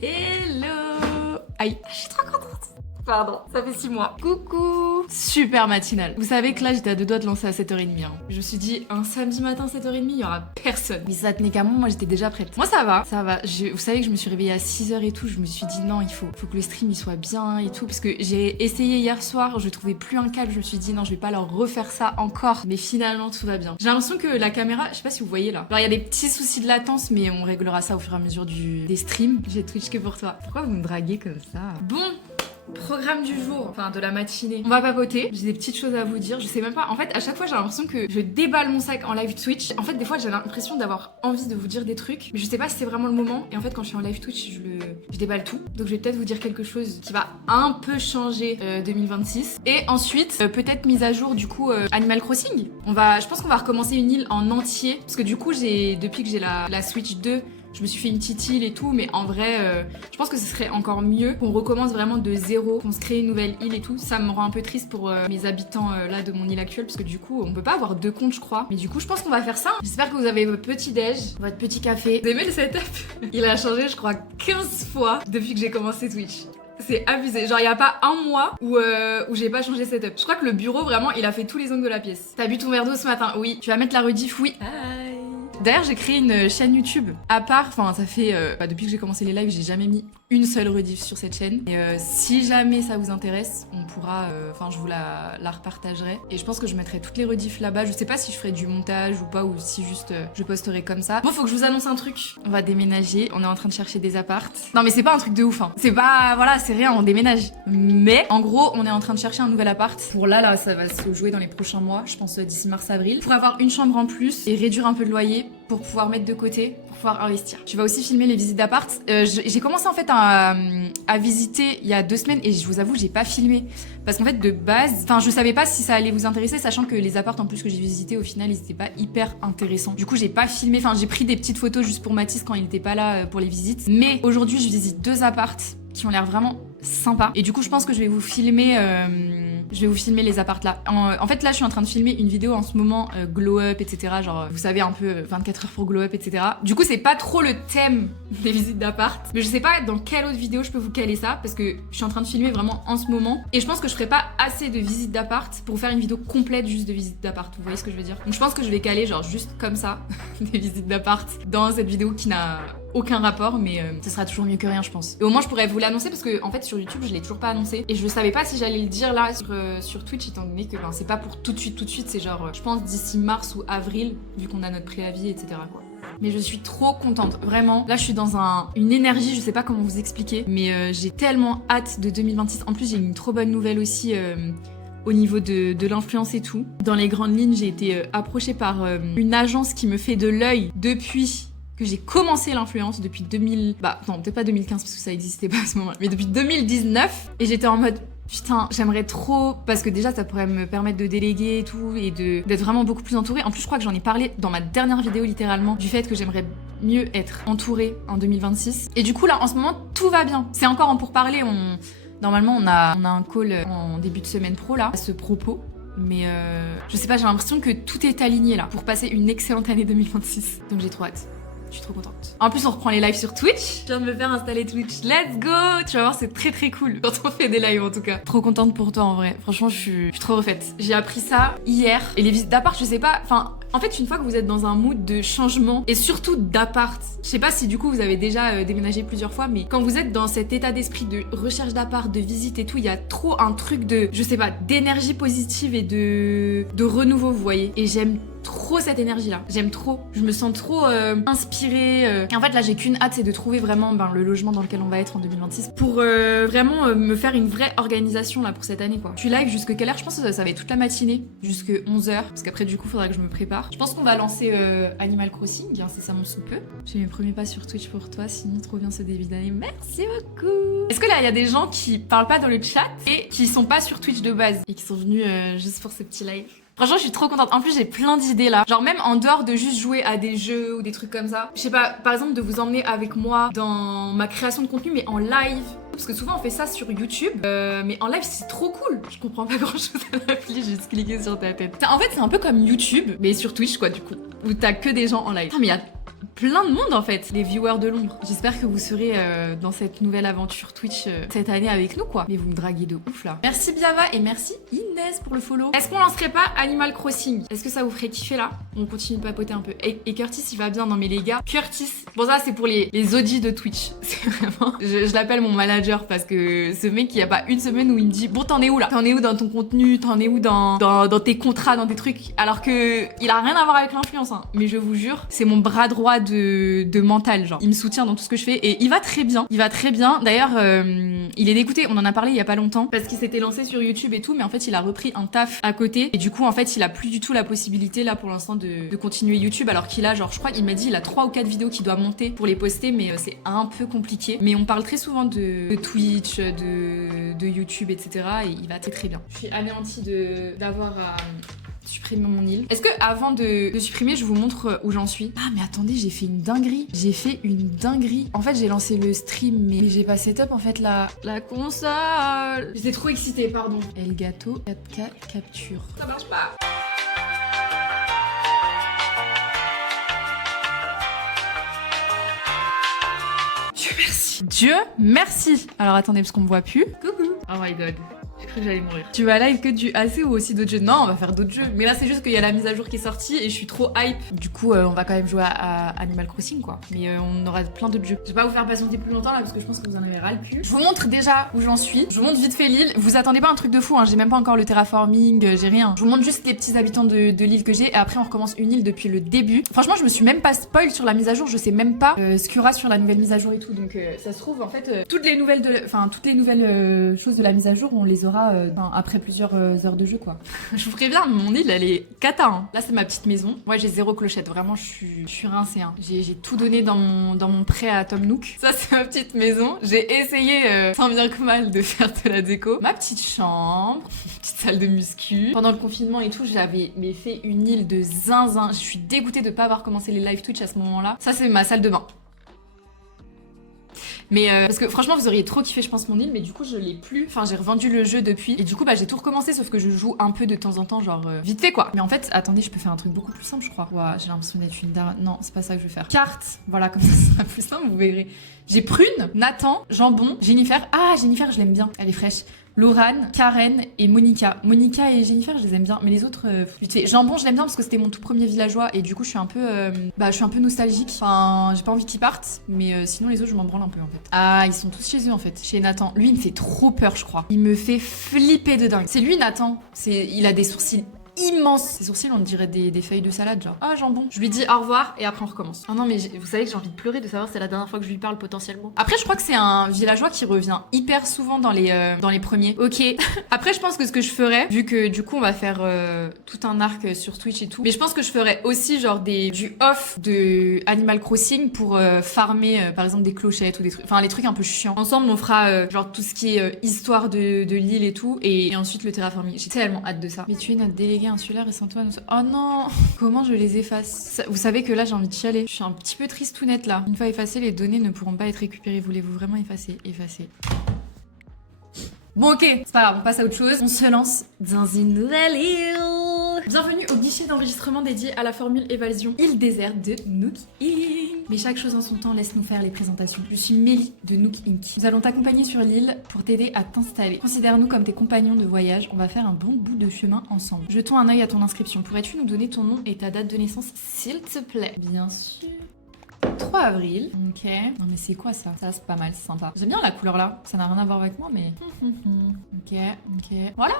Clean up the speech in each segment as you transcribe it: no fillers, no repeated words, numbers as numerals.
Hello. Aïe, je suis trop contente. Pardon, ça fait 6 mois. Coucou. Super matinale. Vous savez que là, j'étais à 2 doigts de lancer à 7h30. Je me suis dit, un samedi matin 7h30, il y aura personne. Mais ça tenait qu'à moi j'étais déjà prête. Moi, ça va. Vous savez que je me suis réveillée à 6h et tout. Je me suis dit, non, il faut que le stream il soit bien et tout. Parce que j'ai essayé hier soir, je trouvais plus un câble. Je me suis dit, non, je vais pas leur refaire ça encore. Mais finalement, tout va bien. J'ai l'impression que la caméra, je sais pas si vous voyez là. Alors, il y a des petits soucis de latence, mais on réglera ça au fur et à mesure des streams. J'ai Twitch que pour toi. Pourquoi vous me draguez comme ça? Bon. Programme du jour, enfin de la matinée. On va papoter, j'ai des petites choses à vous dire, je sais même pas. En fait, à chaque fois, j'ai l'impression que je déballe mon sac en live Twitch. En fait, des fois, j'ai l'impression d'avoir envie de vous dire des trucs, mais je sais pas si c'est vraiment le moment. Et en fait, quand je suis en live Twitch, je déballe tout. Donc, je vais peut-être vous dire quelque chose qui va un peu changer 2026. Et ensuite, peut-être mise à jour du coup Animal Crossing. Je pense qu'on va recommencer une île en entier, parce que du coup, depuis que j'ai la Switch 2, je me suis fait une petite île et tout, mais en vrai, je pense que ce serait encore mieux qu'on recommence vraiment de zéro, qu'on se crée une nouvelle île et tout. Ça me rend un peu triste pour mes habitants là de mon île actuelle, parce que du coup, on peut pas avoir 2 comptes, je crois. Mais du coup, je pense qu'on va faire ça. J'espère que vous avez votre petit déj, votre petit café. Vous aimez le setup? Il a changé, je crois, 15 fois depuis que j'ai commencé Twitch. C'est abusé. Genre, il y a pas un mois où j'ai pas changé setup. Je crois que le bureau, vraiment, il a fait tous les angles de la pièce. T'as bu ton verre d'eau ce matin? Oui. Tu vas mettre la rediff? Oui. D'ailleurs, j'ai créé une chaîne YouTube à part, enfin ça fait, depuis que j'ai commencé les lives, j'ai jamais mis une seule rediff sur cette chaîne. Et si jamais ça vous intéresse, on pourra, enfin je vous la repartagerai. Et je pense que je mettrai toutes les rediffs là-bas. Je sais pas si je ferai du montage ou pas, ou si juste je posterai comme ça. Bon, faut que je vous annonce un truc. On va déménager, on est en train de chercher des appartes. Non mais c'est pas un truc de ouf, hein. C'est pas, voilà, c'est rien, on déménage. Mais en gros, on est en train de chercher un nouvel appart. Pour là, ça va se jouer dans les prochains mois, je pense d'ici mars-avril. Pour avoir une chambre en plus et réduire un peu le loyer, pour pouvoir mettre de côté, pour pouvoir investir. Tu vas aussi filmer les visites d'appart. J'ai commencé en fait à visiter il y a 2 semaines et je vous avoue, j'ai pas filmé. Parce qu'en fait, de base, enfin, je savais pas si ça allait vous intéresser, sachant que les apparts en plus que j'ai visités, au final, ils étaient pas hyper intéressants. Du coup, j'ai pas filmé, enfin, j'ai pris des petites photos juste pour Mathis quand il était pas là pour les visites. Mais aujourd'hui, je visite 2 apparts qui ont l'air vraiment sympas. Et du coup, je pense que je vais vous filmer les apparts là. En fait, là, je suis en train de filmer une vidéo en ce moment, glow up, etc. Genre, vous savez, un peu 24 heures pour glow up, etc. Du coup, c'est pas trop le thème des visites d'appart. Mais je sais pas dans quelle autre vidéo je peux vous caler ça, parce que je suis en train de filmer vraiment en ce moment. Et je pense que je ferai pas assez de visites d'appart pour faire une vidéo complète juste de visites d'appart. Vous voyez ce que je veux dire? Donc, je pense que je vais caler, genre, juste comme ça, des visites d'appart dans cette vidéo qui n'a aucun rapport, mais ce sera toujours mieux que rien, je pense. Et au moins, je pourrais vous l'annoncer parce que, en fait, sur YouTube, je l'ai toujours pas annoncé. Et je savais pas si j'allais le dire là sur Twitch, étant donné que c'est pas pour tout de suite, c'est genre, je pense, d'ici mars ou avril, vu qu'on a notre préavis, etc. quoi. Mais je suis trop contente, vraiment. Là, je suis dans une énergie, je sais pas comment vous expliquer, mais j'ai tellement hâte de 2026. En plus, j'ai une trop bonne nouvelle aussi. Au niveau de l'influence et tout. Dans les grandes lignes, j'ai été approchée par une agence qui me fait de l'œil depuis que j'ai commencé l'influence, depuis 2000... Bah non, peut-être pas 2015 parce que ça existait pas à ce moment-là, mais depuis 2019. Et j'étais en mode... Putain, j'aimerais trop, parce que déjà ça pourrait me permettre de déléguer et tout, et d'être vraiment beaucoup plus entourée. En plus, je crois que j'en ai parlé dans ma dernière vidéo littéralement, du fait que j'aimerais mieux être entourée en 2026. Et du coup là, en ce moment, tout va bien. C'est encore en pourparlers, normalement on a un call en début de semaine pro là, à ce propos. Mais je sais pas, j'ai l'impression que tout est aligné là, pour passer une excellente année 2026. Donc j'ai trop hâte. Je suis trop contente. En plus, on reprend les lives sur Twitch. Je viens de me faire installer Twitch. Let's go! Tu vas voir, c'est très très cool. Quand on fait des lives, en tout cas. Trop contente pour toi, en vrai. Franchement, je suis trop refaite. J'ai appris ça hier. Et les visites d'appart, je sais pas... Enfin, en fait, une fois que vous êtes dans un mood de changement, et surtout d'appart, je sais pas si du coup vous avez déjà déménagé plusieurs fois, mais quand vous êtes dans cet état d'esprit de recherche d'appart, de visite et tout, il y a trop un truc de, je sais pas, d'énergie positive et de renouveau, vous voyez. Et j'aime trop cette énergie là, j'aime trop, je me sens trop inspirée et en fait là j'ai qu'une hâte, c'est de trouver vraiment le logement dans lequel on va être en 2026 pour vraiment me faire une vraie organisation là pour cette année quoi. Je suis live jusque quelle heure? Je pense que ça va être toute la matinée, jusque 11h, parce qu'après du coup faudra que je me prépare. Je pense qu'on va lancer Animal Crossing, hein, c'est ça mon sous-peu. J'ai mes premiers pas sur Twitch pour toi, sinon trop bien ce début d'année, merci beaucoup. Est-ce que là il y a des gens qui parlent pas dans le chat et qui sont pas sur Twitch de base et qui sont venus juste pour ce petit live? Franchement, je suis trop contente. En plus, j'ai plein d'idées là. Genre même en dehors de juste jouer à des jeux ou des trucs comme ça. Je sais pas, par exemple de vous emmener avec moi dans ma création de contenu, mais en live. Parce que souvent on fait ça sur YouTube, mais en live c'est trop cool. Je comprends pas grand chose à l'appli, j'ai juste cliqué sur ta tête. En fait, c'est un peu comme YouTube, mais sur Twitch quoi du coup. Où t'as que des gens en live. Putain, mais il y a plein de monde en fait, les viewers de l'ombre. J'espère que vous serez dans cette nouvelle aventure Twitch cette année avec nous quoi. Mais vous me draguez de ouf là. Merci Biava et merci Inès pour le follow. Est-ce qu'on lancerait pas Animal Crossing? Est-ce que ça vous ferait kiffer là? On continue de papoter un peu. Et Curtis il va bien, non mais les gars, Curtis, bon ça c'est pour les OG de Twitch. C'est vraiment, je l'appelle mon manager parce que ce mec il y a pas une semaine où il me dit bon t'en es où là? T'en es où dans ton contenu? T'en es où dans tes contrats, dans des trucs? Alors que il a rien à voir avec l'influence hein. Mais je vous jure, c'est mon bras droit de mental genre. Il me soutient dans tout ce que je fais et il va très bien. Il va très bien. D'ailleurs, il est dégoûté. On en a parlé il y a pas longtemps parce qu'il s'était lancé sur YouTube et tout, mais en fait il a repris un taf à côté et du coup en fait il a plus du tout la possibilité là pour l'instant de continuer YouTube alors qu'il a genre je crois qu'il m'a dit il a 3 ou 4 vidéos qu'il doit monter pour les poster mais c'est un peu compliqué. Mais on parle très souvent de Twitch, de YouTube etc. et il va très très bien. Je suis anéantie d'avoir à supprimer mon île. Est-ce que avant de supprimer, je vous montre où j'en suis? Ah mais attendez, j'ai fait une dinguerie. J'ai fait une dinguerie. En fait, j'ai lancé le stream, mais j'ai pas setup en fait la console. J'étais trop excitée, pardon. Elgato 4K capture. Ça marche pas. Dieu merci. Dieu merci. Alors attendez, parce qu'on me voit plus. Coucou. Oh my god. J'ai cru que j'allais mourir. Tu vas live que du AC ou aussi d'autres jeux? Non, on va faire d'autres jeux. Mais là, c'est juste qu'il y a la mise à jour qui est sortie et je suis trop hype. Du coup, on va quand même jouer à Animal Crossing, quoi. Mais on aura plein d'autres jeux. Je vais pas vous faire patienter plus longtemps là parce que je pense que vous en avez ras le cul. Je vous montre déjà où j'en suis. Je vous montre vite fait l'île. Vous attendez pas un truc de fou, hein. J'ai même pas encore le terraforming, j'ai rien. Je vous montre juste les petits habitants de l'île que j'ai et après on recommence une île depuis le début. Franchement, je me suis même pas spoil sur la mise à jour. Je sais même pas ce qu'il y aura sur la nouvelle mise à jour et tout. Donc ça se trouve en fait toutes les nouvelles choses de la mise à jour, on les aura après plusieurs heures de jeu quoi. Je vous préviens, mon île elle est cata hein. Là c'est ma petite maison. Moi j'ai 0 clochette, vraiment je suis rincée hein. J'ai tout donné dans mon prêt à Tom Nook. Ça c'est ma petite maison. J'ai essayé tant bien que mal de faire de la déco. Ma petite chambre, petite salle de muscu. Pendant le confinement et tout, j'avais fait une île de zinzin. Je suis dégoûtée de pas avoir commencé les live Twitch à ce moment-là. Ça c'est ma salle de bain. Mais parce que franchement vous auriez trop kiffé je pense mon île mais du coup je l'ai plus, enfin j'ai revendu le jeu depuis et du coup bah j'ai tout recommencé sauf que je joue un peu de temps en temps genre vite fait quoi. Mais en fait attendez je peux faire un truc beaucoup plus simple je crois. Ouah, j'ai l'impression d'être une dame. Non c'est pas ça que je vais faire. Carte, voilà comme ça sera plus simple vous verrez. J'ai Prune, Nathan, Jambon, Jennifer. Ah Jennifer je l'aime bien, elle est fraîche. Laurane, Karen et Monica. Monica et Jennifer, je les aime bien, mais les autres, vite fait. Jambon, je l'aime bien parce que c'était mon tout premier villageois et du coup, je suis un peu nostalgique. Enfin, j'ai pas envie qu'ils partent, mais sinon les autres, je m'en branle un peu en fait. Ah, ils sont tous chez eux en fait, chez Nathan. Lui, il me fait trop peur, je crois. Il me fait flipper de dingue. C'est lui, Nathan. Il a des sourcils immense. Ses sourcils, on dirait des feuilles de salade, genre. Ah, jambon. Je lui dis au revoir et après on recommence. Oh non, mais vous savez que j'ai envie de pleurer de savoir si c'est la dernière fois que je lui parle potentiellement. Après, je crois que c'est un villageois qui revient hyper souvent dans les premiers. Ok. Après, je pense que ce que je ferais, vu que du coup, on va faire tout un arc sur Twitch et tout, mais je pense que je ferais aussi genre du off de Animal Crossing pour farmer, par exemple, des clochettes ou des trucs. Enfin, les trucs un peu chiants. Ensemble, on fera genre tout ce qui est histoire de l'île et tout, et ensuite le terraforming. J'ai tellement hâte de ça. Mais tu es notre délégué insulaire et sans toi, oh non, comment je les efface? Vous savez que là j'ai envie de chialer. Je suis un petit peu tristounette là. Une fois effacées, les données ne pourront pas être récupérées. Voulez-vous vraiment effacer? Effacer. Bon ok, c'est pas grave, on passe à autre chose. On se lance dans une nouvelle île. Bienvenue au guichet d'enregistrement dédié à la formule évasion île déserte de Nook Inc. Mais chaque chose en son temps, laisse-nous faire les présentations. Je suis Mélie de Nook Inc. Nous allons t'accompagner sur l'île pour t'aider à t'installer. Considère-nous comme tes compagnons de voyage, on va faire un bon bout de chemin ensemble. Jetons un œil à ton inscription. Pourrais-tu nous donner ton nom et ta date de naissance s'il te plaît? Bien sûr. 3 avril. Ok. Non mais c'est quoi ça? Ça c'est pas mal, c'est sympa. J'aime bien la couleur là. Ça n'a rien à voir avec moi mais... Ok. Voilà.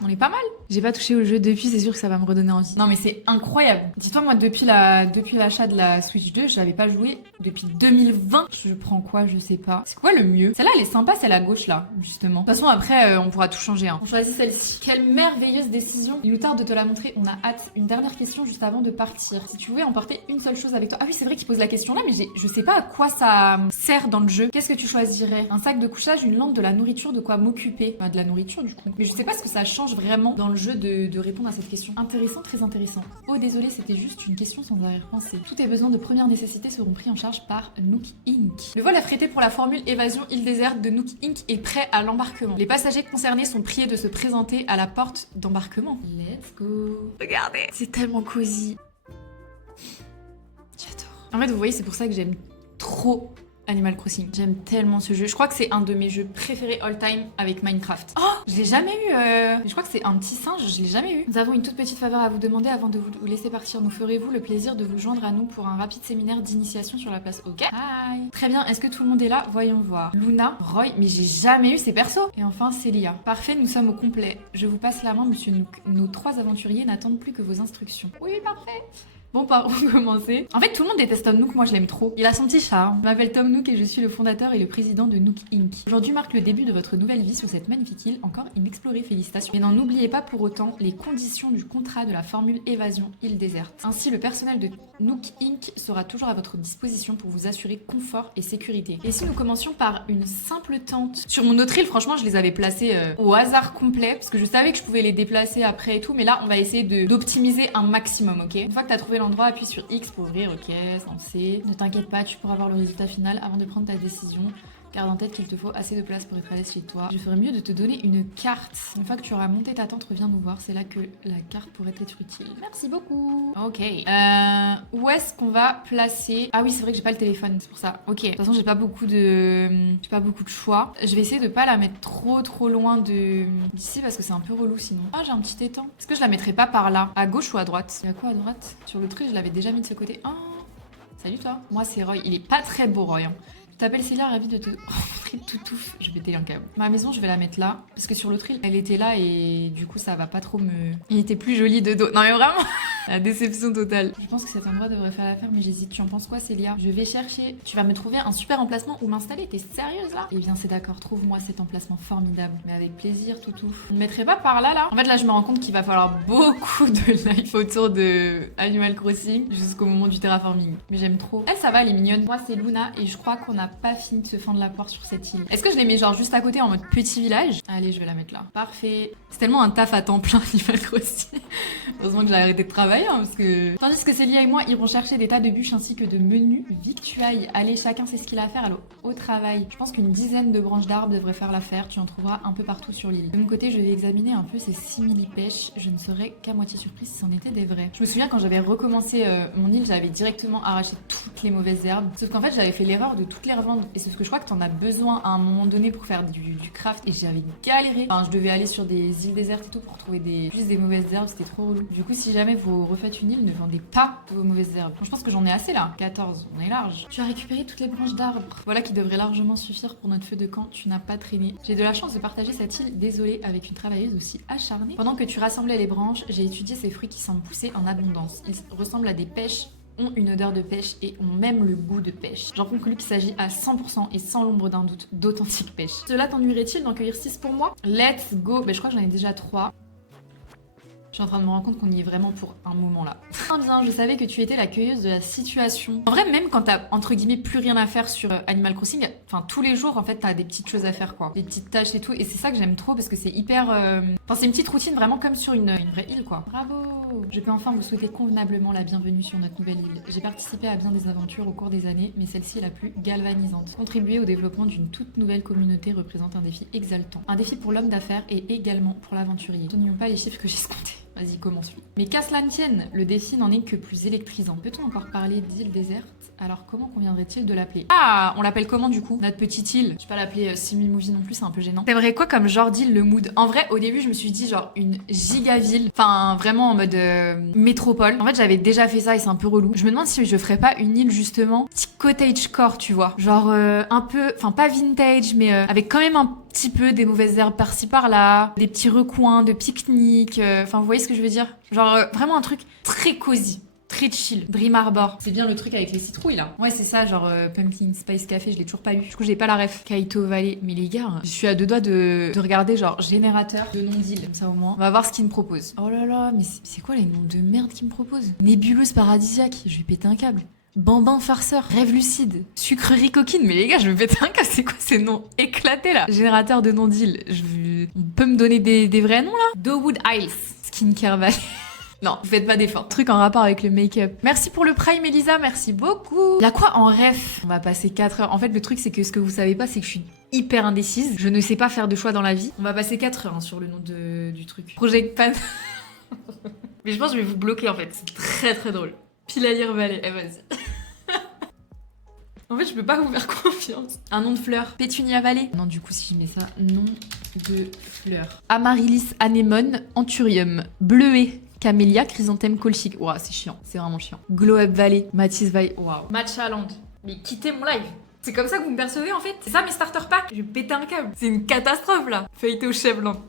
On est pas mal. J'ai pas touché au jeu depuis, c'est sûr que ça va me redonner envie. Non mais c'est incroyable. Dis-toi moi depuis l'achat de la Switch 2, j'avais pas joué depuis 2020. Je prends quoi? Je sais pas. C'est quoi le mieux? Celle-là elle est sympa, c'est la gauche là, justement. De toute façon après on pourra tout changer. Hein. On choisit celle-ci. Quelle merveilleuse décision. Il nous tarde de te la montrer, on a hâte. Une dernière question juste avant de partir. Si tu pouvais emporter une seule chose avec toi. Ah oui c'est vrai qu'il pose la question là mais je sais pas à quoi ça sert dans le jeu. Qu'est-ce que tu choisirais? Un sac de couchage, une lampe, de la nourriture, de quoi m'occuper? Bah, de la nourriture du coup. Mais je sais pas ce que ça change vraiment dans le jeu de répondre à cette question. Intéressant, très intéressant. Oh désolé, c'était juste une question sans arrière-pensée. Tous tes besoins de première nécessité seront pris en charge par Nook Inc. Le vol affrété pour la formule évasion île déserte de Nook Inc. est prêt à l'embarquement. Les passagers concernés sont priés de se présenter à la porte d'embarquement. Let's go. Regardez, c'est tellement cosy. J'adore. En fait, vous voyez, c'est pour ça que j'aime trop Animal Crossing. J'aime tellement ce jeu. Je crois que c'est un de mes jeux préférés all time avec Minecraft. Oh, je l'ai jamais eu. Je crois que c'est un petit singe, je l'ai jamais eu. Nous avons une toute petite faveur à vous demander avant de vous laisser partir. Nous ferez-vous le plaisir de vous joindre à nous pour un rapide séminaire d'initiation sur la place? Ok. Hi. Très bien, est-ce que tout le monde est là? Voyons voir. Luna, Roy, mais j'ai jamais eu ces persos. Et enfin Célia. Parfait, nous sommes au complet. Je vous passe la main, monsieur Nook. Nos 3 aventuriers n'attendent plus que vos instructions. Oui, parfait. Bon, par où commencer? En fait, tout le monde déteste Tom Nook, moi je l'aime trop. Il a son petit charme. Je m'appelle Tom Nook et je suis le fondateur et le président de Nook Inc. Aujourd'hui marque le début de votre nouvelle vie sur cette magnifique île, encore inexplorée, félicitations. Mais n'en oubliez pas pour autant les conditions du contrat de la formule évasion île déserte. Ainsi, le personnel de Nook Inc. sera toujours à votre disposition pour vous assurer confort et sécurité. Et si nous commencions par une simple tente sur mon autre île, franchement, je les avais placées au hasard complet, parce que je savais que je pouvais les déplacer après et tout, mais là, on va essayer d'optimiser un maximum, ok? Une fois que t'as trouvé l'endroit, appuie sur X pour ouvrir, ok, censé. Ne t'inquiète pas, tu pourras voir le résultat final avant de prendre ta décision. Garde en tête qu'il te faut assez de place pour être à l'aise chez toi. Je ferais mieux de te donner une carte. Une fois que tu auras monté ta tente, reviens nous voir. C'est là que la carte pourrait être utile. Merci beaucoup. Ok. Où est-ce qu'on va placer... Ah oui, c'est vrai que j'ai pas le téléphone, c'est pour ça. Ok. De toute façon, j'ai pas beaucoup de choix. Je vais essayer de pas la mettre trop loin d'ici parce que c'est un peu relou sinon. Ah, j'ai un petit étang. Est-ce que je la mettrais pas par là? À gauche ou à droite? Il y a quoi à droite? Sur le truc, je l'avais déjà mis de ce côté. Oh, salut toi. Moi, c'est Roy. Il est pas très beau, Roy. Hein. Je t'appelle Célia, ravie de te rencontrer toutouf. Je vais péter un câble. Ma maison, je vais la mettre là. Parce que sur l'autre île, elle était là et du coup, ça va pas trop me... Il était plus joli de dos. Non mais vraiment, la déception totale. Je pense que cet endroit devrait faire l'affaire, mais j'hésite. Tu en penses quoi, Célia? Je vais chercher. Tu vas me trouver un super emplacement où m'installer. T'es sérieuse là? Eh bien, c'est d'accord. Trouve-moi cet emplacement formidable. Mais avec plaisir, toutouf. On ne mettrait pas par là, là? En fait, là, je me rends compte qu'il va falloir beaucoup de life autour de Animal Crossing jusqu'au moment du terraforming. Mais j'aime trop. Elle, ça va, elle est mignonne. Moi, c'est Luna et je crois qu'on a pas fini de se fendre la poire sur cette île. Est-ce que je les mets genre juste à côté en mode petit village? Allez, je vais la mettre là. Parfait. C'est tellement un taf à temps plein, Animal Crossing. Heureusement que j'ai arrêté de travailler, hein, parce que... Tandis que Célia et moi irons chercher des tas de bûches ainsi que de menus victuailles. Allez, chacun sait ce qu'il a à faire au travail. Je pense qu'une dizaine de branches d'arbres devraient faire l'affaire. Tu en trouveras un peu partout sur l'île. De mon côté, je vais examiner un peu ces simili-pêches. Je ne serais qu'à moitié surprise si c'en était des vrais. Je me souviens quand j'avais recommencé mon île, j'avais directement arraché toutes les mauvaises herbes. Sauf qu'en fait, j'avais fait l'erreur de toutes les revendre. Et c'est ce que je crois que t'en as besoin à un moment donné pour faire du craft. Et j'avais galéré. Enfin, je devais aller sur des îles désertes et tout pour trouver juste des mauvaises herbes. C'était trop relou. Du coup, si jamais vous refaites une île, ne vendez pas vos mauvaises herbes. Bon, je pense que j'en ai assez là. 14, on est large. Tu as récupéré toutes les branches d'arbres. Voilà qui devrait largement suffire pour notre feu de camp. Tu n'as pas traîné. J'ai de la chance de partager cette île, désolée, avec une travailleuse aussi acharnée. Pendant que tu rassemblais les branches, j'ai étudié ces fruits qui semblent pousser en abondance. Ils ressemblent à des pêches, ont une odeur de pêche et ont même le goût de pêche. J'en conclus qu'il s'agit à 100% et sans l'ombre d'un doute d'authentique pêche. Cela t'ennuierait-il d'en cueillir 6 pour moi? Let's go. Je crois que j'en ai déjà 3. Je suis en train de me rendre compte qu'on y est vraiment pour un moment là. Bien, je savais que tu étais la cueilleuse de la situation. En vrai, même quand t'as entre guillemets plus rien à faire sur Animal Crossing, enfin tous les jours en fait t'as des petites choses à faire quoi. Des petites tâches et tout. Et c'est ça que j'aime trop parce que c'est hyper... Enfin c'est une petite routine vraiment comme sur une vraie île quoi. Bravo! Je peux enfin vous souhaiter convenablement la bienvenue sur notre nouvelle île. J'ai participé à bien des aventures au cours des années, mais celle-ci est la plus galvanisante. Contribuer au développement d'une toute nouvelle communauté représente un défi exaltant. Un défi pour l'homme d'affaires et également pour l'aventurier. N'oublions pas les chiffres que j'ai escomptés. Vas-y, commence-lui. Mais qu'à cela ne tienne, le défi n'en est que plus électrisant. Peut-on encore parler d'île déserte? Alors comment conviendrait-il de l'appeler? Ah, on l'appelle comment du coup? Notre petite île. Je vais pas l'appeler Simi Movie non plus, c'est un peu gênant. T'aimerais quoi comme genre d'île, le mood? En vrai, au début, je me suis dit genre une gigaville. Enfin, vraiment en mode métropole. En fait, j'avais déjà fait ça et c'est un peu relou. Je me demande si je ferais pas une île justement, petit cottagecore, tu vois. Genre un peu, enfin pas vintage, mais avec quand même un petit peu des mauvaises herbes par-ci par-là, des petits recoins de pique-nique. Enfin, vous voyez ce que je veux dire? Genre vraiment un truc très cosy. Très chill. Dream Harbor. C'est bien le truc avec les citrouilles là. Ouais, c'est ça, genre Pumpkin Spice Café, je l'ai toujours pas eu. Du coup, j'ai pas la ref. Kaito Valley. Mais les gars, je suis à 2 doigts de regarder genre générateur de nom d'île. Comme ça au moins. On va voir ce qu'ils me proposent. Oh là là, mais c'est quoi les noms de merde qu'ils me proposent? Nébuleuse paradisiaque. Je vais péter un câble. Bambin farceur, rêve lucide, sucrerie coquine. Mais les gars, je me pète un câble, c'est quoi ces noms éclatés là? Générateur de nom d'île. On peut me donner des vrais noms là? Dowood Isles, Skincare Valley. Non, vous faites pas d'efforts. Truc en rapport avec le make-up. Merci pour le prime, Elisa, merci beaucoup. Y'a quoi en ref? On va passer 4 heures. En fait, le truc, c'est que ce que vous savez pas, c'est que je suis hyper indécise. Je ne sais pas faire de choix dans la vie. On va passer 4 heures hein, sur le nom du truc. Project Pan. Mais je pense que je vais vous bloquer en fait. C'est très très drôle. Pilalier Valley. Eh, vas-y. En fait, je peux pas vous faire confiance. Un nom de fleur. Pétunia Valley. Non, du coup, si je mets ça, nom de fleur. Amaryllis anémone anthurium. Bleuet. Camélia, chrysanthème colchique. Ouah, c'est chiant. C'est vraiment chiant. Glow Up Valley. Matisse Valley. Waouh. Matcha Land. Mais quittez mon live. C'est comme ça que vous me percevez en fait. C'est ça mes starter packs. Je vais péter un câble. C'est une catastrophe là. Feuilleté au chef blanc.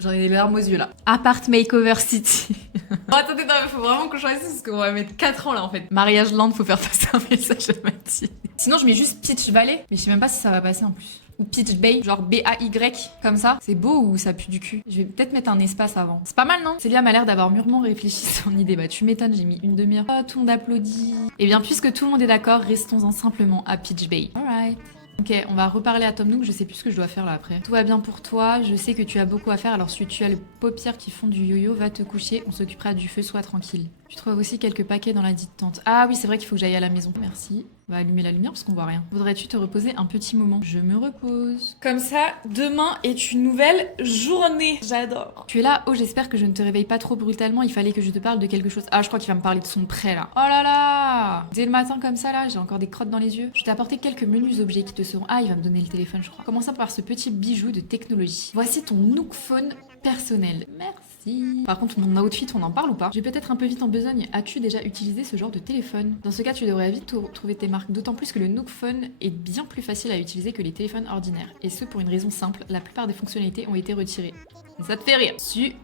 J'en ai des larmes aux yeux là. Apart Makeover City. Oh, attendez, non, il faut vraiment que je choisisse parce qu'on va mettre 4 ans là en fait. Mariage Land, faut faire passer un message à Mathilde. Sinon, je mets juste Peach Valley, mais je sais même pas si ça va passer en plus. Ou Peach Bay, genre B-A-Y, comme ça. C'est beau ou ça pue du cul? Je vais peut-être mettre un espace avant. C'est pas mal, non? Célia m'a l'air d'avoir mûrement réfléchi son idée. Bah, tu m'étonnes, j'ai mis une demi-heure. Oh, tout le monde applaudit. Eh bien, puisque tout le monde est d'accord, restons-en simplement à Peach Bay. Alright. Ok, on va reparler à Tom Nook, je sais plus ce que je dois faire là après. Tout va bien pour toi, je sais que tu as beaucoup à faire, alors si tu as le paupière qui font du yo-yo, va te coucher, on s'occupera du feu, sois tranquille. Tu trouves aussi quelques paquets dans la dite tente. Ah oui, c'est vrai qu'il faut que j'aille à la maison. Merci. On va allumer la lumière parce qu'on voit rien. Voudrais-tu te reposer un petit moment? Je me repose. Comme ça, demain est une nouvelle journée. J'adore. Tu es là? Oh, j'espère que je ne te réveille pas trop brutalement. Il fallait que je te parle de quelque chose. Ah, je crois qu'il va me parler de son prêt là. Oh là là! Dès le matin comme ça là, j'ai encore des crottes dans les yeux. Je t'ai apporté quelques menus objets qui te seront... Ah, il va me donner le téléphone, je crois. Commençons par ce petit bijou de technologie. Voici ton Nook Phone personnel. Merci. Par contre, mon outfit, on en parle ou pas? J'ai peut-être un peu vite en besogne. As-tu déjà utilisé ce genre de téléphone? Dans ce cas, tu devrais vite trouver tes marques. D'autant plus que le Nook Phone est bien plus facile à utiliser que les téléphones ordinaires. Et ce, pour une raison simple. La plupart des fonctionnalités ont été retirées. Ça te fait rire? Super.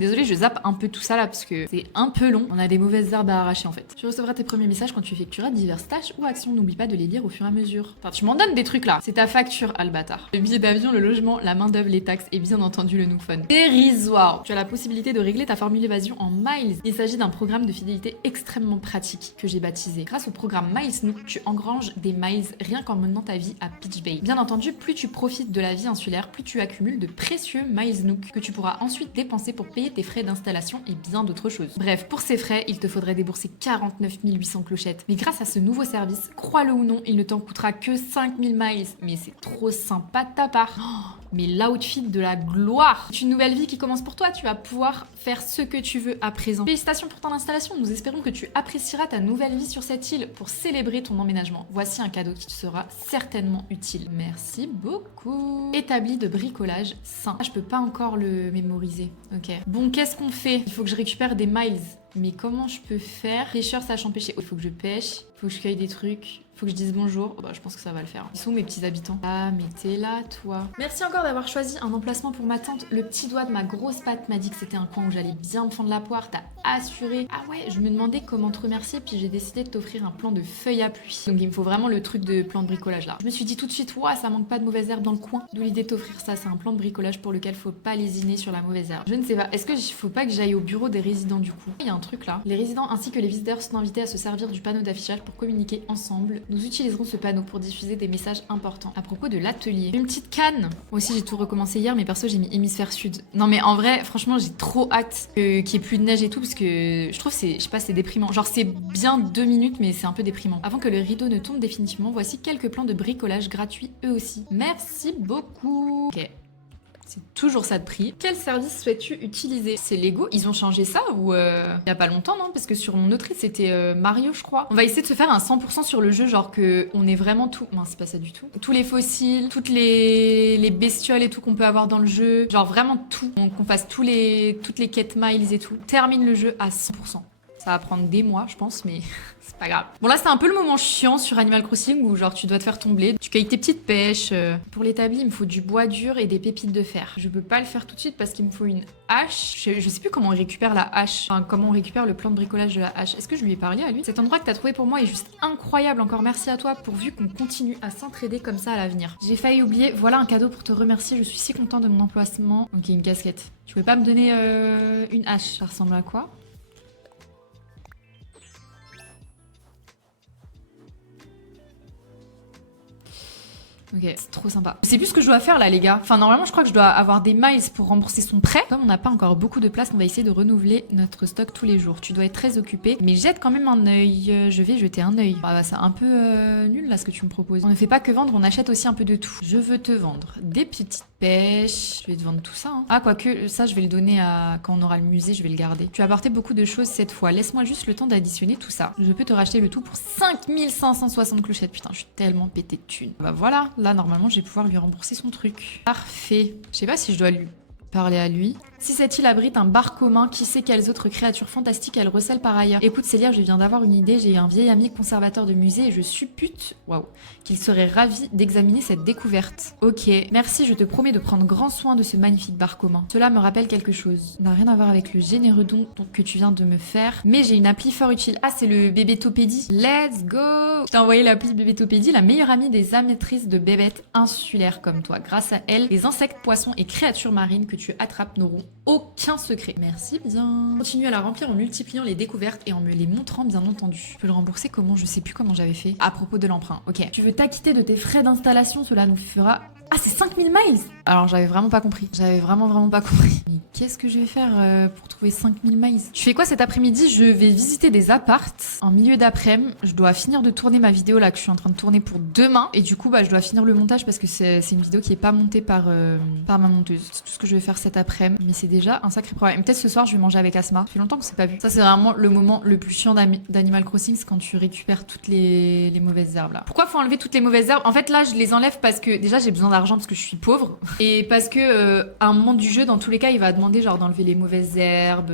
Désolée, je zappe un peu tout ça là parce que c'est un peu long. On a des mauvaises herbes à arracher en fait. Tu recevras tes premiers messages quand tu effectueras diverses tâches ou actions. N'oublie pas de les lire au fur et à mesure. Enfin, tu m'en donnes des trucs là. C'est ta facture, Albatar. Le billet d'avion, le logement, la main d'œuvre, les taxes et bien entendu le Nook Phone. Dérisoire. Tu as la possibilité de régler ta formule évasion en miles. Il s'agit d'un programme de fidélité extrêmement pratique que j'ai baptisé. Grâce au programme Miles Nook, tu engranges des miles rien qu'en menant ta vie à Peach Bay. Bien entendu, plus tu profites de la vie insulaire, plus tu accumules de précieux miles Nook que tu pourras ensuite dépenser pour payer tes frais d'installation et bien d'autres choses. Bref, pour ces frais, il te faudrait débourser 49 800 clochettes. Mais grâce à ce nouveau service, crois-le ou non, il ne t'en coûtera que 5000 miles. Mais c'est trop sympa de ta part. Oh, mais l'outfit de la gloire. C'est une nouvelle vie qui commence pour toi. Tu vas pouvoir faire ce que tu veux à présent. Félicitations pour ton installation. Nous espérons que tu apprécieras ta nouvelle vie sur cette île pour célébrer ton emménagement. Voici un cadeau qui te sera certainement utile. Merci beaucoup. Établi de bricolage sain. Ah, je peux pas encore le mémoriser. Ok. Bon, qu'est-ce qu'on fait? Il faut que je récupère des miles. Mais comment je peux faire? Pêcheur sachant pêcher. Il faut que je pêche. Il faut que je cueille des trucs. Faut que je dise bonjour. Oh bah, je pense que ça va le faire. Ils sont où mes petits habitants? Ah, mais t'es là, toi. Merci encore d'avoir choisi un emplacement pour ma tante. Le petit doigt de ma grosse patte m'a dit que c'était un coin où j'allais bien me fendre la poire. T'as assuré. Ah ouais, je me demandais comment te remercier, puis j'ai décidé de t'offrir un plan de feuilles à pluie. Donc il me faut vraiment le truc de plan de bricolage là. Je me suis dit tout de suite, ouah, ça manque pas de mauvaises herbes dans le coin. D'où l'idée de t'offrir ça. C'est un plan de bricolage pour lequel faut pas lésiner sur la mauvaise herbe. Je ne sais pas. Est-ce que faut pas que j'aille au bureau des résidents du coup? Il y a un truc là. Les résidents ainsi que les visiteurs sont invités à se servir du panneau d'affichage pour communiquer ensemble. Nous utiliserons ce panneau pour diffuser des messages importants. À propos de l'atelier, une petite canne. Moi aussi j'ai tout recommencé hier, mais perso j'ai mis hémisphère sud. Non mais en vrai, franchement j'ai trop hâte qu'il y ait plus de neige et tout parce que je trouve c'est, je sais pas, c'est déprimant. Genre c'est bien 2 minutes mais c'est un peu déprimant. Avant que le rideau ne tombe définitivement, voici quelques plans de bricolage gratuits eux aussi. Merci beaucoup. Ok. C'est toujours ça de prix. Quel service souhaites-tu utiliser? C'est Lego, ils ont changé ça ou il y a pas longtemps, non? Parce que sur mon autre c'était Mario, je crois. On va essayer de se faire un 100% sur le jeu, genre que on est vraiment tout... Non, c'est pas ça du tout. Tous les fossiles, toutes les bestioles et tout qu'on peut avoir dans le jeu. Genre vraiment tout. Qu'on fasse toutes les quêtes miles et tout. Termine le jeu à 100%. Ça va prendre des mois, je pense, mais c'est pas grave. Bon, là, c'est un peu le moment chiant sur Animal Crossing où, genre, tu dois te faire ton blé, tu cueilles tes petites pêches. Pour l'établi, il me faut du bois dur et des pépites de fer. Je peux pas le faire tout de suite parce qu'il me faut une hache. Je sais plus comment on récupère la hache. Enfin, comment on récupère le plan de bricolage de la hache. Est-ce que je lui ai parlé à lui? Cet endroit que t'as trouvé pour moi est juste incroyable. Encore merci à toi, pourvu qu'on continue à s'entraider comme ça à l'avenir. J'ai failli oublier. Voilà un cadeau pour te remercier. Je suis si contente de mon emplacement. Ok, une casquette. Tu pouvais pas me donner une hache? Ça ressemble à quoi? Ok, c'est trop sympa. Je sais plus ce que je dois faire là les gars. Enfin normalement je crois que je dois avoir des miles pour rembourser son prêt. Comme on n'a pas encore beaucoup de place, on va essayer de renouveler notre stock tous les jours. Tu dois être très occupé. Mais jette quand même un œil. Je vais jeter un œil. Bah, c'est un peu nul là ce que tu me proposes. On ne fait pas que vendre, on achète aussi un peu de tout. Je veux te vendre des petites pêche. Je vais te vendre tout ça. Hein. Ah, quoique, ça, je vais le donner à... Quand on aura le musée, je vais le garder. Tu as apporté beaucoup de choses cette fois. Laisse-moi juste le temps d'additionner tout ça. Je peux te racheter le tout pour 5560 clochettes. Putain, je suis tellement pété de thunes. Bah voilà, là, normalement, je vais pouvoir lui rembourser son truc. Parfait. Je sais pas si je dois lui parler à lui. Si cette île abrite un bar commun, qui sait quelles autres créatures fantastiques elle recèle par ailleurs. Écoute Célia, je viens d'avoir une idée, j'ai un vieil ami conservateur de musée et je suppute, waouh, qu'il serait ravi d'examiner cette découverte. Ok, merci, je te promets de prendre grand soin de ce magnifique bar commun. Cela me rappelle quelque chose. N'a rien à voir avec le généreux don que tu viens de me faire, mais j'ai une appli fort utile. Ah, c'est le Bébétopédie. Let's go! Je t'ai envoyé l'appli Bébétopédie, la meilleure amie des amatrices de bébêtes insulaires comme toi. Grâce à elle, les insectes, poissons et créatures marines que tu attrapes n'auront aucun secret. Merci bien. Continue à la remplir en multipliant les découvertes et en me les montrant, bien entendu. Je peux le rembourser comment? Je sais plus comment j'avais fait. À propos de l'emprunt. Ok. Tu veux t'acquitter de tes frais d'installation, cela nous fera... Ah, c'est 5000 miles! Alors, j'avais vraiment pas compris. J'avais vraiment pas compris. Mais qu'est-ce que je vais faire pour trouver 5000 miles? Tu fais quoi cet après-midi? Je vais visiter des appartes en milieu d'après-midi. Je dois finir de tourner ma vidéo là que je suis en train de tourner pour demain. Et du coup, bah, je dois finir le montage parce que c'est une vidéo qui est pas montée par ma monteuse. C'est tout ce que je vais faire cet après-midi. Mais c'est déjà un sacré problème. Peut-être ce soir, je vais manger avec Asma. Ça fait longtemps qu'on s'est pas vu. Ça, c'est vraiment le moment le plus chiant d'Animal Crossing, c'est quand tu récupères toutes les mauvaises herbes là. Pourquoi faut enlever toutes les mauvaises herbes? En fait, là, je les enlève parce que déjà, j'ai besoin d'argent parce que je suis pauvre et parce que à un moment du jeu, dans tous les cas, il va demander genre d'enlever les mauvaises herbes,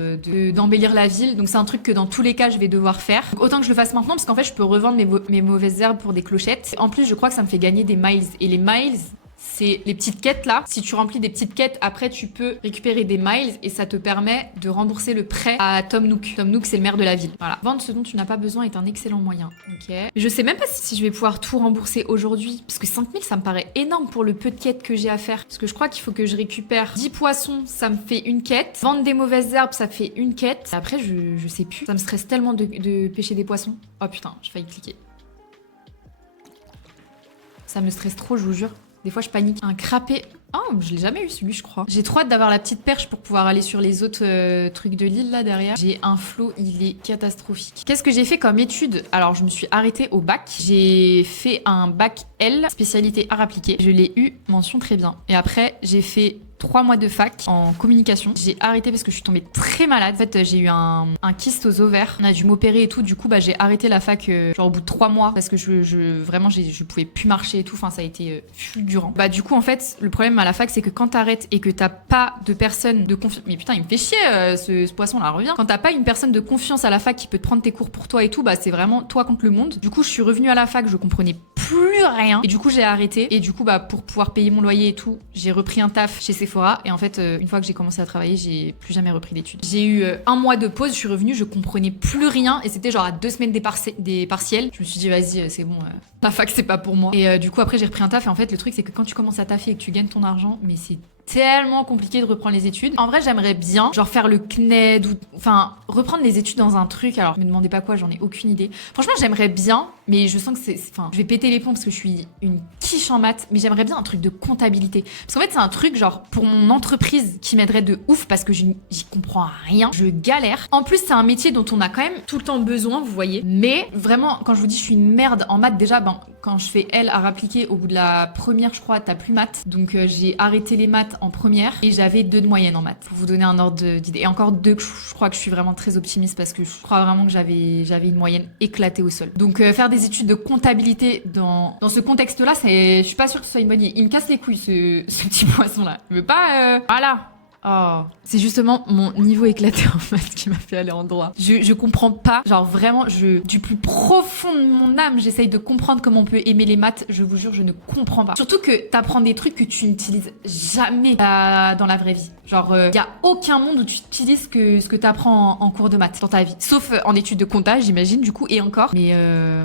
d'embellir la ville. Donc c'est un truc que dans tous les cas, je vais devoir faire. Donc, autant que je le fasse maintenant parce qu'en fait, je peux revendre mes mauvaises herbes pour des clochettes. En plus, je crois que ça me fait gagner des miles et les miles, c'est les petites quêtes là. Si tu remplis des petites quêtes, après tu peux récupérer des miles et ça te permet de rembourser le prêt à Tom Nook. Tom Nook, c'est le maire de la ville. Voilà. Vendre ce dont tu n'as pas besoin est un excellent moyen. Ok. Je sais même pas si je vais pouvoir tout rembourser aujourd'hui. Parce que 5000, ça me paraît énorme pour le peu de quêtes que j'ai à faire. Parce que je crois qu'il faut que je récupère 10 poissons, ça me fait une quête. Vendre des mauvaises herbes, ça fait une quête. Et après, je sais plus. Ça me stresse tellement de pêcher des poissons. Oh putain, j'ai failli cliquer. Ça me stresse trop, je vous jure. Des fois, je panique. Un crapé. Oh, je l'ai jamais eu celui, je crois. J'ai trop hâte d'avoir la petite perche pour pouvoir aller sur les autres trucs de l'île là derrière. J'ai un flot, il est catastrophique. Qu'est-ce que j'ai fait comme étude? Alors, je me suis arrêtée au bac. J'ai fait un bac L, spécialité art appliqué. Je l'ai eu, mention très bien. Et après, j'ai fait 3 mois de fac en communication. J'ai arrêté parce que je suis tombée très malade. En fait, j'ai eu un kyste aux ovaires. On a dû m'opérer et tout. Du coup, bah, j'ai arrêté la fac genre au bout de 3 mois parce que je pouvais plus marcher et tout. Enfin, ça a été fulgurant. Bah, du coup, en fait, le problème à la fac, c'est que quand t'arrêtes et que t'as pas de personne de confiance... Mais putain, il me fait chier, ce poisson-là, revient. Quand t'as pas une personne de confiance à la fac qui peut te prendre tes cours pour toi et tout, bah, c'est vraiment toi contre le monde. Du coup, je suis revenue à la fac, je comprenais plus rien. Et du coup, j'ai arrêté. Et du coup, bah, pour pouvoir payer mon loyer et tout, j'ai repris un taf chez Sephora. Et en fait, une fois que j'ai commencé à travailler, j'ai plus jamais repris d'études. J'ai eu 1 mois de pause, je suis revenue, je comprenais plus rien. Et c'était genre à 2 semaines des partiels. Je me suis dit, vas-y, c'est bon, la fac, c'est pas pour moi. Et du coup, après, j'ai repris un taf. Et en fait, le truc, c'est que quand tu commences à taffer et que tu gagnes ton argent, mais c'est tellement compliqué de reprendre les études. En vrai, j'aimerais bien, genre faire le CNED ou enfin reprendre les études dans un truc. Alors, me demandez pas quoi, j'en ai aucune idée. Franchement, j'aimerais bien, mais je sens que enfin, je vais péter les plombs parce que je suis une quiche en maths, mais j'aimerais bien un truc de comptabilité. Parce qu'en fait, c'est un truc genre pour mon entreprise qui m'aiderait de ouf parce que j'y comprends rien, je galère. En plus, c'est un métier dont on a quand même tout le temps besoin, vous voyez. Mais vraiment, quand je vous dis je suis une merde en maths, déjà, ben quand je fais L à appliquer, au bout de la première, je crois, t'as plus maths. Donc j'ai arrêté les maths en première et j'avais 2 de moyenne en maths. Pour vous donner un ordre d'idée. Et encore 2, je crois que je suis vraiment très optimiste parce que je crois vraiment que j'avais une moyenne éclatée au sol. Donc faire des études de comptabilité dans ce contexte-là, je suis pas sûre que ce soit une bonne idée. Il me casse les couilles ce petit poisson-là. Il veut pas... Voilà. Oh. C'est justement mon niveau éclaté en maths qui m'a fait aller en droit. Je comprends pas, genre vraiment, du plus profond de mon âme, j'essaye de comprendre comment on peut aimer les maths. Je vous jure, je ne comprends pas. Surtout que t'apprends des trucs que tu n'utilises jamais dans la vraie vie. Genre, y a aucun monde où tu utilises ce que t'apprends en cours de maths dans ta vie. Sauf en études de compta, j'imagine, du coup, et encore. Mais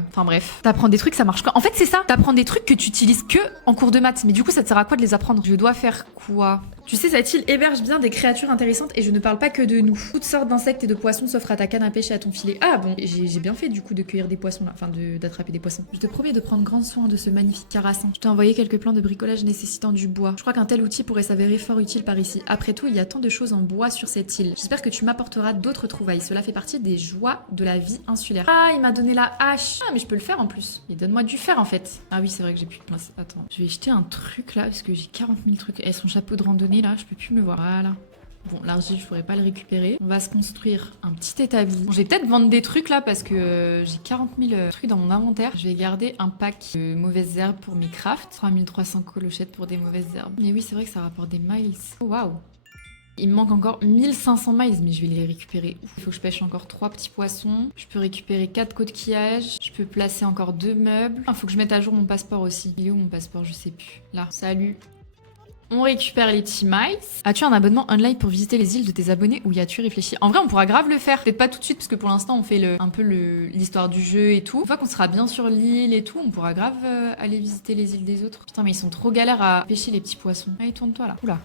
enfin bref, t'apprends des trucs, ça marche quoi? En fait, c'est ça. T'apprends des trucs que tu utilises que en cours de maths. Mais du coup, ça te sert à quoi de les apprendre? Je dois faire quoi? Tu sais, cette île héberge bien bien des créatures intéressantes et je ne parle pas que de nous. Toutes sortes d'insectes et de poissons s'offrent à ta canne à pêche et à ton filet. Ah bon, j'ai bien fait du coup de cueillir des poissons là, enfin d'attraper des poissons. Je te promets de prendre grand soin de ce magnifique carassin. Je t'ai envoyé quelques plans de bricolage nécessitant du bois. Je crois qu'un tel outil pourrait s'avérer fort utile par ici. Après tout, il y a tant de choses en bois sur cette île. J'espère que tu m'apporteras d'autres trouvailles. Cela fait partie des joies de la vie insulaire. Ah, il m'a donné la hache. Ah, mais je peux le faire en plus. Et donne-moi du fer en fait. Ah oui, c'est vrai que j'ai plus de place. Attends, je vais jeter un truc là parce que j'ai 40 000 trucs. Et son chapeau de randonnée là, je peux plus me le voir. Voilà. Bon, l'argile, je pourrais pas le récupérer. On va se construire un petit établi. Bon, je vais peut-être vendre des trucs là parce que j'ai 40 000 trucs dans mon inventaire. Je vais garder un pack de mauvaises herbes pour mes crafts. 3300 clochettes pour des mauvaises herbes. Mais oui, c'est vrai que ça rapporte des miles. Oh, waouh! Il me manque encore 1500 miles, mais je vais les récupérer. Il faut que je pêche encore 3 petits poissons. Je peux récupérer 4 coquillages. Je peux placer encore 2 meubles. Il faut que je mette à jour mon passeport aussi. Il est où mon passeport? Je sais plus. Là, salut. On récupère les petits miles. As-tu un abonnement online pour visiter les îles de tes abonnés ou y as-tu réfléchi? En vrai, on pourra grave le faire. Peut-être pas tout de suite, parce que pour l'instant, on fait un peu l'histoire du jeu et tout. Une fois qu'on sera bien sur l'île et tout, on pourra grave aller visiter les îles des autres. Putain, mais ils sont trop galères à pêcher les petits poissons. Allez, tourne-toi là. Oula.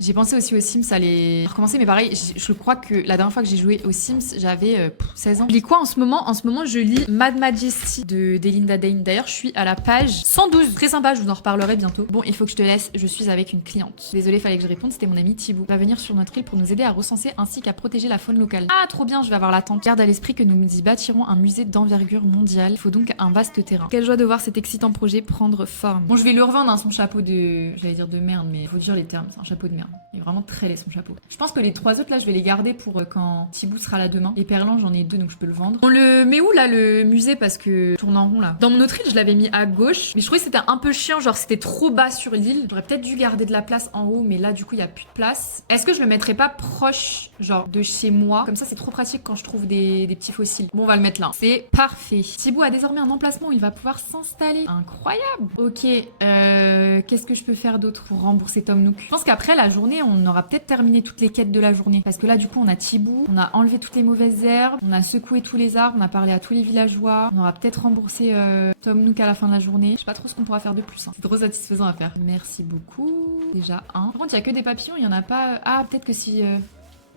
J'ai pensé aussi aux Sims à les recommencer, mais pareil, je crois que la dernière fois que j'ai joué aux Sims, j'avais 16 ans. Je lis quoi en ce moment? En ce moment, je lis Mad Majesty de Delinda Dane. D'ailleurs, je suis à la page 112. Très sympa, je vous en reparlerai bientôt. Bon, il faut que je te laisse, je suis avec une cliente. Désolée, fallait que je réponde, c'était mon ami Thibaut. Il va venir sur notre île pour nous aider à recenser ainsi qu'à protéger la faune locale. Ah, trop bien, je vais avoir la tente. Garde à l'esprit que nous y bâtirons un musée d'envergure mondiale. Il faut donc un vaste terrain. Quelle joie de voir cet excitant projet prendre forme. Bon, je vais le revendre, hein, son chapeau de... J'allais dire de merde, mais faut dire les termes, c'est un chapeau de merde. Il est vraiment très laid son chapeau. Je pense que les 3 autres là, je vais les garder pour quand Thibaut sera là demain. Les perlans, j'en ai 2 donc je peux le vendre. On le met où là le musée parce que je tourne en rond là. Dans mon autre île, je l'avais mis à gauche, mais je trouvais que c'était un peu chiant, genre c'était trop bas sur l'île. J'aurais peut-être dû garder de la place en haut, mais là du coup il y a plus de place. Est-ce que je le mettrais pas proche, genre de chez moi? Comme ça c'est trop pratique quand je trouve des petits fossiles. Bon, on va le mettre là. C'est parfait. Thibaut a désormais un emplacement où il va pouvoir s'installer. Incroyable. Ok, qu'est-ce que je peux faire d'autre pour rembourser Tom Nook? Je pense qu'après la journée, on aura peut-être terminé toutes les quêtes de la journée. Parce que là, du coup, on a Thibaut, on a enlevé toutes les mauvaises herbes, on a secoué tous les arbres, on a parlé à tous les villageois, on aura peut-être remboursé Tom Nook à la fin de la journée. Je sais pas trop ce qu'on pourra faire de plus. Hein. C'est trop satisfaisant à faire. Merci beaucoup. Déjà un. Par contre, il y a que des papillons, il y en a pas... Ah, peut-être que si...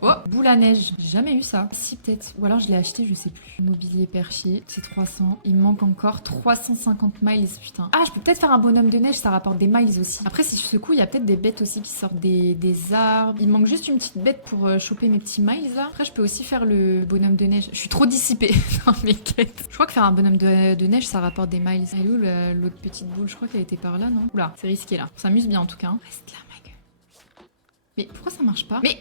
Oh, boule à neige. J'ai jamais eu ça. Si, peut-être. Ou alors je l'ai acheté, je sais plus. Mobilier perché, c'est 300. Il me manque encore 350 miles, putain. Ah, je peux peut-être faire un bonhomme de neige, ça rapporte des miles aussi. Après, si je secoue, il y a peut-être des bêtes aussi qui sortent des arbres. Il me manque juste une petite bête pour choper mes petits miles, là. Après, je peux aussi faire le bonhomme de neige. Je suis trop dissipée dans mes quêtes. Je crois que faire un bonhomme de neige, ça rapporte des miles. Elle est où l'autre petite boule? Je crois qu'elle était par là, non? Oula, c'est risqué, là. On s'amuse bien, en tout cas. Hein. Reste là, ma gueule. Mais pourquoi ça marche pas? Mais...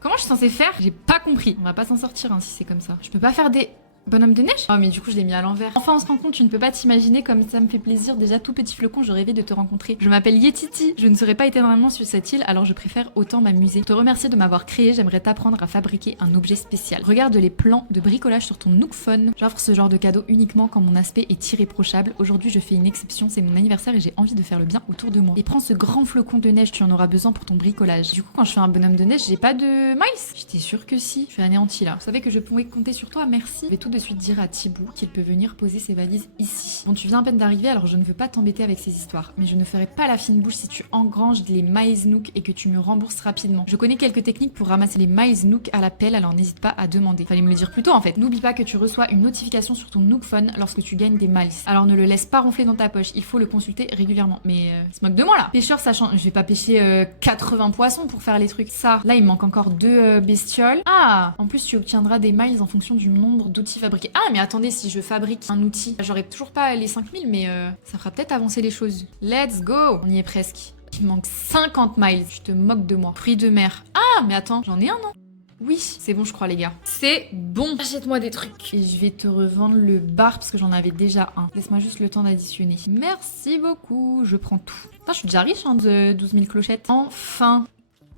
Comment je suis censée faire? J'ai pas compris. On va pas s'en sortir hein, si c'est comme ça. Je peux pas faire des... Bonhomme de neige? Oh mais du coup je l'ai mis à l'envers. Enfin on se rend compte, tu ne peux pas t'imaginer comme ça me fait plaisir. Déjà tout petit flocon, je rêvais de te rencontrer. Je m'appelle Yetiti, je ne serai pas éternellement sur cette île, alors je préfère autant m'amuser. Pour te remercier de m'avoir créé, j'aimerais t'apprendre à fabriquer un objet spécial. Regarde les plans de bricolage sur ton Nook Phone. J'offre ce genre de cadeau uniquement quand mon aspect est irréprochable. Aujourd'hui je fais une exception, c'est mon anniversaire et j'ai envie de faire le bien autour de moi. Et prends ce grand flocon de neige, tu en auras besoin pour ton bricolage. Du coup quand je fais un bonhomme de neige, j'ai pas de miles. J'étais sûre que si. Je suis anéantie là. Vous savez que je pouvais compter sur toi, merci. Je vais tout de suite dire à Thibaut qu'il peut venir poser ses valises ici. Bon, tu viens à peine d'arriver, alors je ne veux pas t'embêter avec ces histoires. Mais je ne ferai pas la fine bouche si tu engranges les miles Nook et que tu me rembourses rapidement. Je connais quelques techniques pour ramasser les miles Nook à la pelle, alors n'hésite pas à demander. Fallait me le dire plus tôt en fait. N'oublie pas que tu reçois une notification sur ton Nook Phone lorsque tu gagnes des miles. Alors ne le laisse pas ronfler dans ta poche, il faut le consulter régulièrement. Mais il se moque de moi là. Pêcheur sachant, je vais pas pêcher 80 poissons pour faire les trucs. Ça, là il me manque encore 2 bestioles. Ah, en plus tu obtiendras des miles en fonction du nombre d'outils fabriqués. Ah mais attendez, si je fabrique un outil, j'aurai toujours pas les 5000 mais ça fera peut-être avancer les choses. Let's go. On y est presque. Il me manque 50 miles. Je te moque de moi. Fruits de mer. Ah mais attends, j'en ai un non? Oui, c'est bon je crois les gars. C'est bon. Achète-moi des trucs. Et je vais te revendre le bar parce que j'en avais déjà un. Laisse-moi juste le temps d'additionner. Merci beaucoup. Je prends tout. Putain, je suis déjà riche hein, de 12 000 clochettes. Enfin.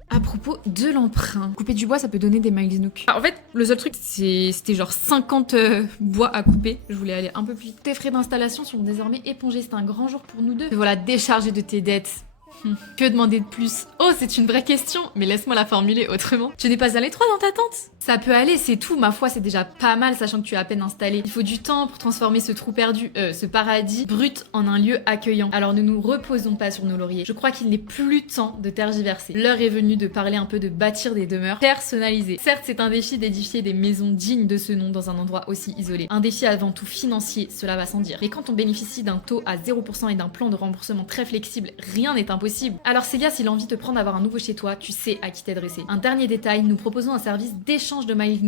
À propos de l'emprunt, couper du bois ça peut donner des miles Nook. En fait, le seul truc c'était genre 50 bois à couper. Je voulais aller un peu plus vite. Tes frais d'installation sont désormais épongés. C'est un grand jour pour nous deux. Et voilà, décharger de tes dettes. Que demander de plus? Oh, c'est une vraie question, mais laisse-moi la formuler autrement. Tu n'es pas allé trop dans ta tente? Ça peut aller, c'est tout. Ma foi, c'est déjà pas mal, sachant que tu es à peine installé. Il faut du temps pour transformer ce trou perdu, ce paradis brut en un lieu accueillant. Alors ne nous reposons pas sur nos lauriers. Je crois qu'il n'est plus temps de tergiverser. L'heure est venue de parler un peu de bâtir des demeures personnalisées. Certes, c'est un défi d'édifier des maisons dignes de ce nom dans un endroit aussi isolé. Un défi avant tout financier, cela va sans dire. Mais quand on bénéficie d'un taux à 0% et d'un plan de remboursement très flexible, rien n'est impossible. Alors Célia, si l'envie te prend d'avoir un nouveau chez toi, tu sais à qui t'adresser. Un dernier détail, nous proposons un service d'échange de Miles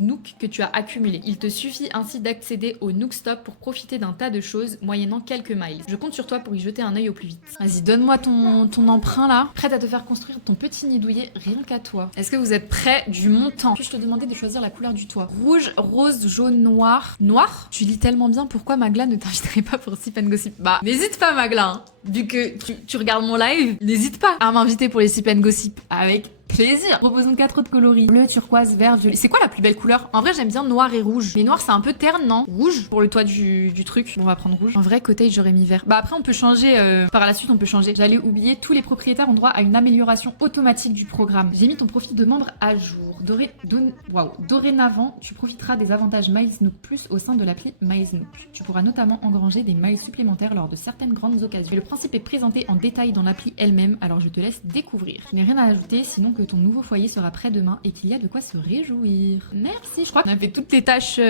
Nook que tu as accumulé. Il te suffit ainsi d'accéder au Nook Stop pour profiter d'un tas de choses moyennant quelques miles. Je compte sur toi pour y jeter un œil au plus vite. Vas-y, donne-moi ton emprunt là. Prête à te faire construire ton petit nid douillet rien qu'à toi. Est-ce que vous êtes prêts du montant? Puis-je te demander de choisir la couleur du toit? Rouge, rose, jaune, noir. Noir? Tu lis tellement bien, pourquoi Magla ne t'inviterait pas pour Sip and Gossip? Bah, n'hésite pas Magla, hein. Vu que tu regardes mon live, n'hésite pas à m'inviter pour les Sip and Gossip. Avec plaisir. Proposons 4 autres coloris. Bleu, turquoise, vert, violet. C'est quoi la plus belle couleur? En vrai, j'aime bien noir et rouge. Mais noir, c'est un peu terne, non? Rouge pour le toit du truc. Bon, on va prendre rouge. En vrai, cottage, j'aurais mis vert. Bah après, on peut changer. Par la suite, on peut changer. J'allais oublier, tous les propriétaires ont droit à une amélioration automatique du programme. J'ai mis ton profil de membre à jour. Dorénavant, tu profiteras des avantages Miles Nook Plus au sein de l'appli Miles Nook. Tu pourras notamment engranger des miles supplémentaires lors de certaines grandes occasions. Le principe est présenté en détail dans l'appli elle-même, alors je te laisse découvrir. Je n'ai rien à ajouter, sinon que ton nouveau foyer sera prêt demain et qu'il y a de quoi se réjouir. Merci, je crois qu'on a fait toutes les tâches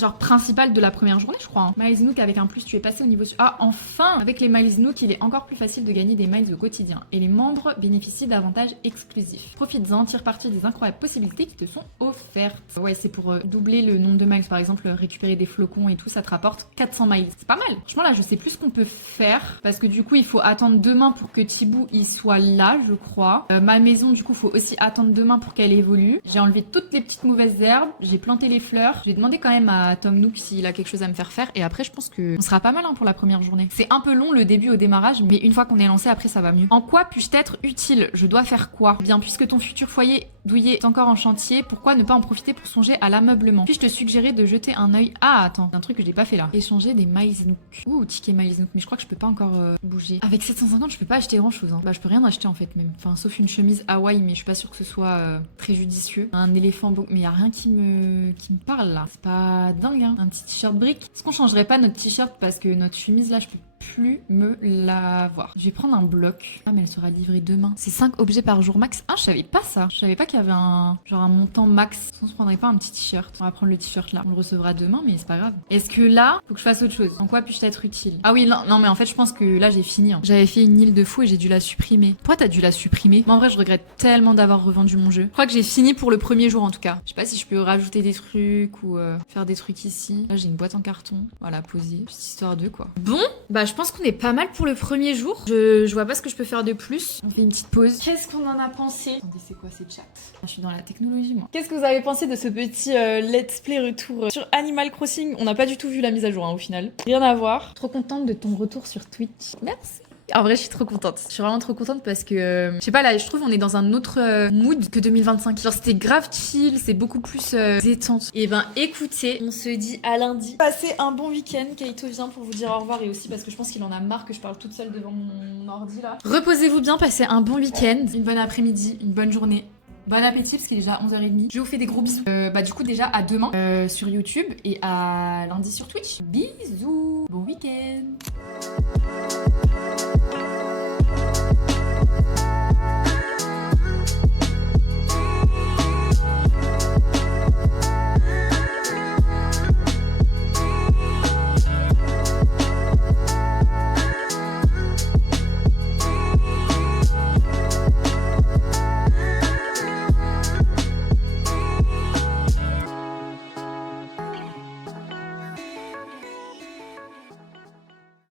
genre principales de la première journée, je crois. Hein. Miles Nook avec un plus, tu es passé au niveau... Ah, enfin! Avec les Miles Nook, il est encore plus facile de gagner des miles au quotidien et les membres bénéficient d'avantages exclusifs. Profites-en, tire parti des incroyables possibilités qui te sont offertes. Ouais, c'est pour doubler le nombre de miles, par exemple, récupérer des flocons et tout, ça te rapporte 400 miles. C'est pas mal. Franchement, là, je sais plus ce qu'on peut faire parce que du coup, il faut attendre demain pour que Thibou il soit là, je crois. Ma maison, du coup, faut aussi attendre demain pour qu'elle évolue. J'ai enlevé toutes les petites mauvaises herbes, j'ai planté les fleurs. Je vais demander quand même à Tom Nook s'il a quelque chose à me faire faire et après, je pense que on sera pas mal hein, pour la première journée. C'est un peu long le début au démarrage, mais une fois qu'on est lancé, après ça va mieux. En quoi puis-je être utile? Je dois faire quoi? Bien, puisque ton futur foyer douillet est encore en chantier, pourquoi ne pas en profiter pour songer à l'ameublement? Puis-je te suggérer de jeter un œil... Ah, attends, un truc que j'ai pas fait là. Échanger des Miles Nook. Ouh, ticket Miles Nook, mais je crois que je peux pas encore bouger. Avec 750, je peux pas acheter grand chose. Hein. Bah, je peux rien acheter en fait même. Enfin, sauf une chemise Hawaï, mais je suis pas sûre que ce soit très judicieux. Un éléphant, mais y a rien qui me parle là. C'est pas dingue, hein. Un petit t-shirt brique. Est-ce qu'on changerait pas notre t-shirt parce que notre chemise là, je peux plus me la voir. Je vais prendre un bloc. Ah, mais elle sera livrée demain. C'est 5 objets par jour max. Ah, je savais pas ça. Je savais pas qu'il y avait un montant max. On se prendrait pas un petit t-shirt. On va prendre le t-shirt là. On le recevra demain, mais c'est pas grave. Est-ce que là, faut que je fasse autre chose? En quoi puis-je être utile? Ah oui, non, mais en fait, je pense que là, j'ai fini. Hein. J'avais fait une île de fou et j'ai dû la supprimer. Pourquoi t'as dû la supprimer? Moi, en vrai, je regrette tellement d'avoir revendu mon jeu. Je crois que j'ai fini pour le premier jour en tout cas. Je sais pas si je peux rajouter des trucs ou faire des trucs ici. Là, j'ai une boîte en carton. Voilà, posée. Petite histoire de quoi. Bon, bah, je pense qu'on est pas mal pour le premier jour. Je vois pas ce que je peux faire de plus. On fait une petite pause. Qu'est-ce qu'on en a pensé? Attendez, c'est quoi ces chats? Je suis dans la technologie, moi. Qu'est-ce que vous avez pensé de ce petit let's play retour sur Animal Crossing? On n'a pas du tout vu la mise à jour, hein, au final. Rien à voir. Trop contente de ton retour sur Twitch. Merci. En vrai, je suis trop contente. Je suis vraiment trop contente parce que, je sais pas, là, je trouve on est dans un autre mood que 2025. Genre, c'était grave chill, c'est beaucoup plus détente. Et ben, écoutez, on se dit à lundi. Passez un bon week-end. Kaito vient pour vous dire au revoir et aussi parce que je pense qu'il en a marre que je parle toute seule devant mon ordi, là. Reposez-vous bien, passez un bon week-end, une bonne après-midi, une bonne journée. Bon appétit parce qu'il est déjà 11h30. Je vous fais des gros bisous. Bah du coup déjà à demain sur YouTube et à lundi sur Twitch. Bisous. Bon week-end.